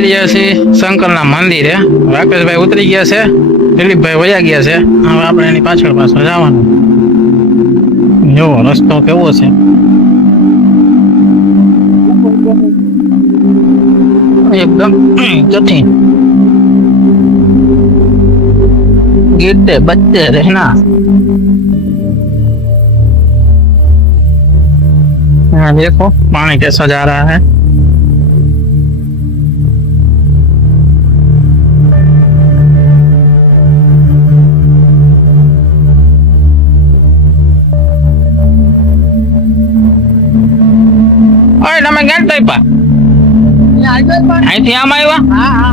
જઈ રહ્યા છીએ શંકરના મંદિરે. રાકેશભાઈ ઉતરી ગયા છે, દિલીપભાઈ વયા ગયા છે. હવે આપણે એની પાછળ જવાનું. જો રસ્તો કેવો છે, एकदम कठिन. गिरते बचते रहना. यहाँ देखो पानी कैसा जा रहा है. ओए તમે ક્યાં ટઈપા? અહીંથી આમ આવ્યા? હા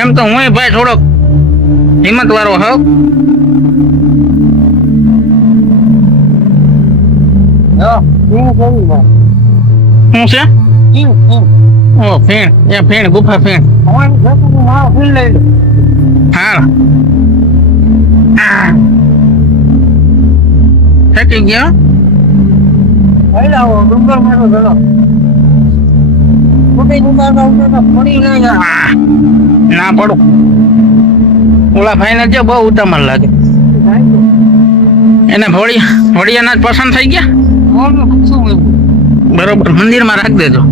એમ તો હું ભાઈ થોડોક હિંમત વાળો હોઉં. શું છે? ઓ ફેણ, એ ફેણ ગુફા ફેણ. હા થકી ગયા. ના પડો. ઓલા ભાઈ ને જો બહુ ઉતામળ લાગે. એને ભોળિયાના જ પસંદ થઈ ગયા. બરોબર, મંદિર માં રાખી દેજો.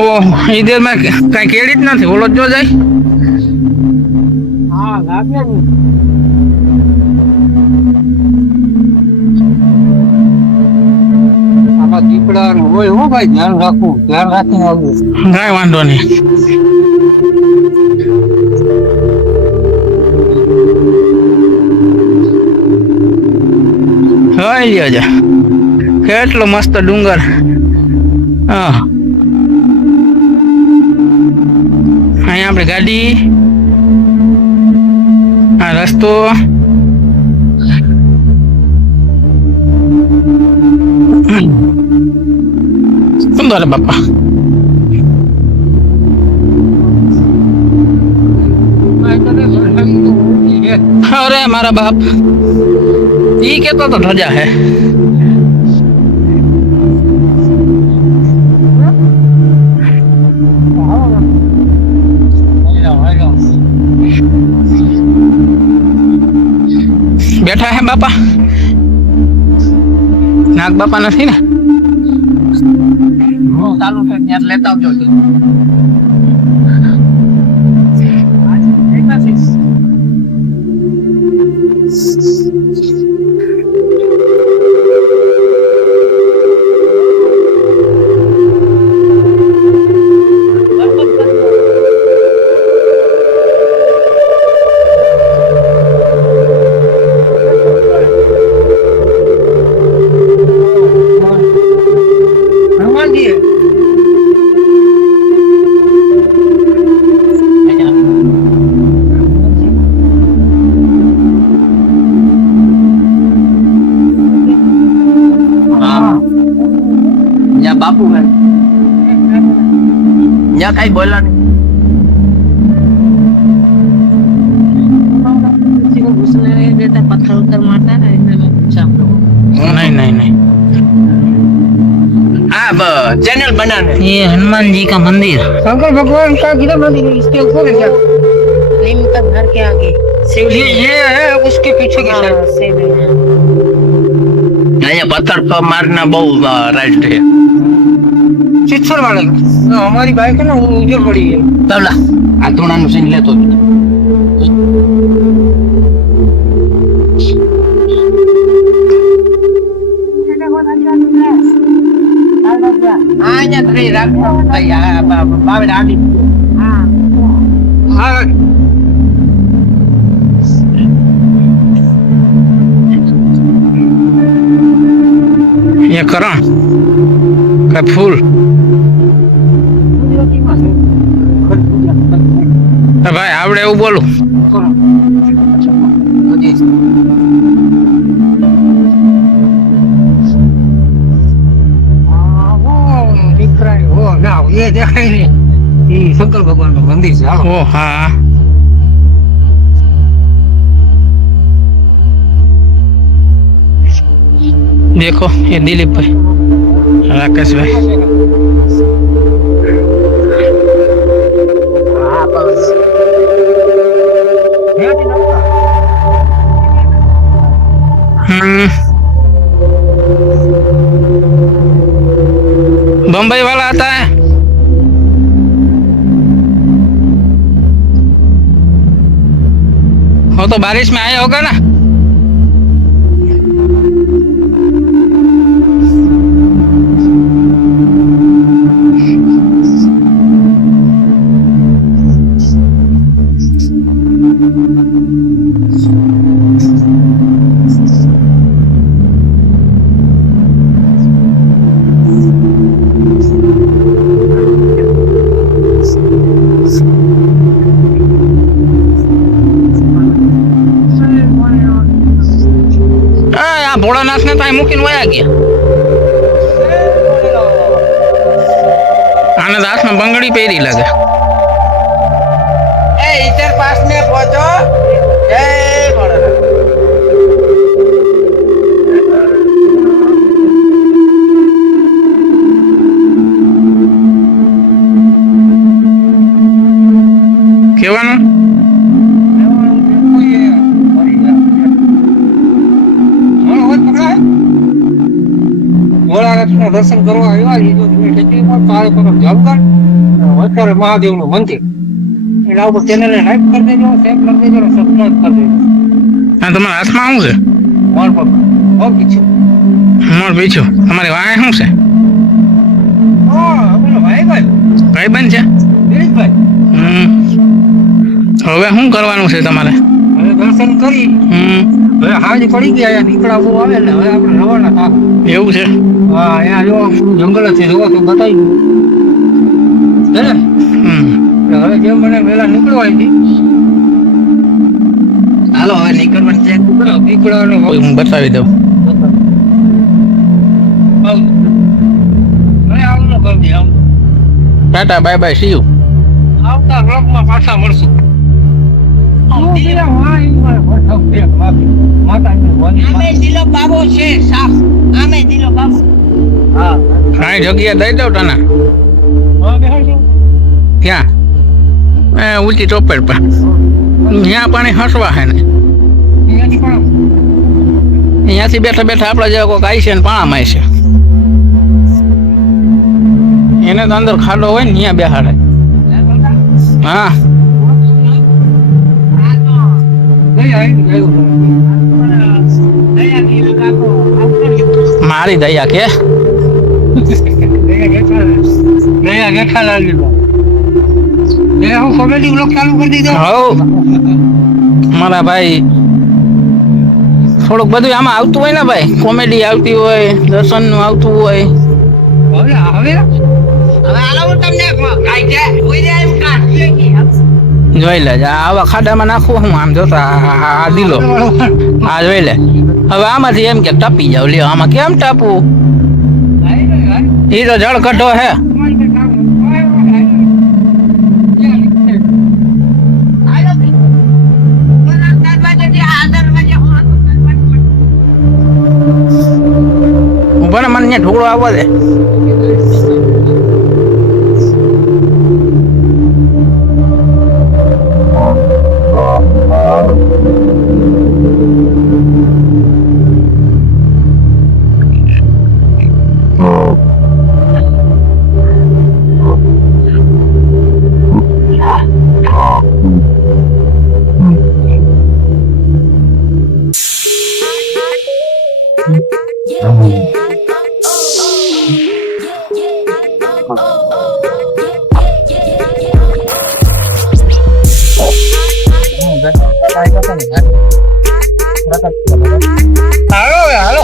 ઓહ, ઈધર માં કઈ કેડી જ નથી. ઓલો જો જાય. હા લાગે ને. આમાં દીપડા હોય હો ભાઈ, ધ્યાન રાખવું. ધ્યાન રાખીને આવવું. કાંઈ વાંધો નહીં. હોય જા કેટલો મસ્ત ડુંગર. હા, અહીંયા આપણે ગાડી, આ રસ્તો. સુંદર બાપા. અરે મારા બાપ, ઈ કેતો તો ધજા હે. બેઠા હે બાપા. નાગ બાપા નથી ને? ચાલુ છે ત્યાં લેતા આવજો. बापू है यहाँ कहीं बोला नहीं. पत्थर उत्तर मारता है नहीं नहीं नहीं. अब चैनल बनाने. ये हनुमान जी का मंदिर, शंकर भगवान का गिरा मंदिर. इसके ऊपर है क्या? नीम का घर के आगे शिवलिंग ये है, उसके पीछे की साइड शिवलिंग है. यहाँ पत्थर पर मारना बहुत राइट है. चित्सर वाले हमारी बाइक है ना, वो उधर पड़ी है. तबला आ थोड़ा नुकसान ले तो हाँ यहाँ थोड़ी रात भाई बाबे डाली. हाँ हाँ ये करण का फूल ભાઈ આવડે એવું બોલું. એ દેખાય ને એ શંકર ભગવાન નું મંદિર છે. ઓ હા देखो ये दिलीप भाई राकेश भाई बम्बई वाला आता है वो तो बारिश में आया होगा ना. भोलानाथ ने तो मूकी वया गया. आने हाथ में बंगड़ी पहरी लगे. इधर पास में पहुंचो. जय भोलेनाथ. કેવાનું દર્શન કરવા આવ્યા મહાદેવ નું મંદિર એના ઉપર ચેનલ ને લાઈક કરી દેજો, શેર કરી દેજો, સબસ્ક્રાઇબ કરી દેજો. તમારા હાથમાં શું છે? મોર પીછું. મોર પીછું. તમારી વાય શું છે? ભાઈબંધ છે. હવે શું કરવાનું છે તમારે? હવે દર્શન કરી હવે હાજી પડી ગયા નીકળા બહુ આવે ને હવે આપણે રવાના થાક. એવું છે? હા અહીંયા જો જંગલ છે જોવા તો બતાવી હવે જેમ મને વેલા નીકળવા હાલો હવે નીકળવાનું ચેક કરો. નીકળવાનું હું બતાવી દઉં. Tata bye bye see you. આવતા બ્લોગમાં પાછા મળશું. કાંઈ જગ્યા દઈ દઉં તને ક્યાં ઊંચી ચોપેડ પર ત્યાં પાણી હસવા હે ને અહીંયાથી બેઠા બેઠા આપડા જેવા કોઈ આઈ છે ને પાણામાં છે એને તો અંદર ખાડો હોય ને ત્યાં બેહાડે. હા મારી દયા કે કોમેડી બ્લોગ ચાલુ કરી દીધો. મારા ભાઈ થોડુંક બધું આમાં આવતું હોય ને ભાઈ, કોમેડી આવતી હોય, દર્શન નું આવતું હોય. જોઈ લે આવા ખાડામાં નાખવું હું આમ જોતા આ દીલો આ જોઈ લે. હવે આમાંથી એમ કે ટપી જાવ લ્યો. આમાં કેમ ટપવું? એ તો જળ કઢો હે. ઉભા ને મને ઢોકળો આવવા દે. હાલો હાલો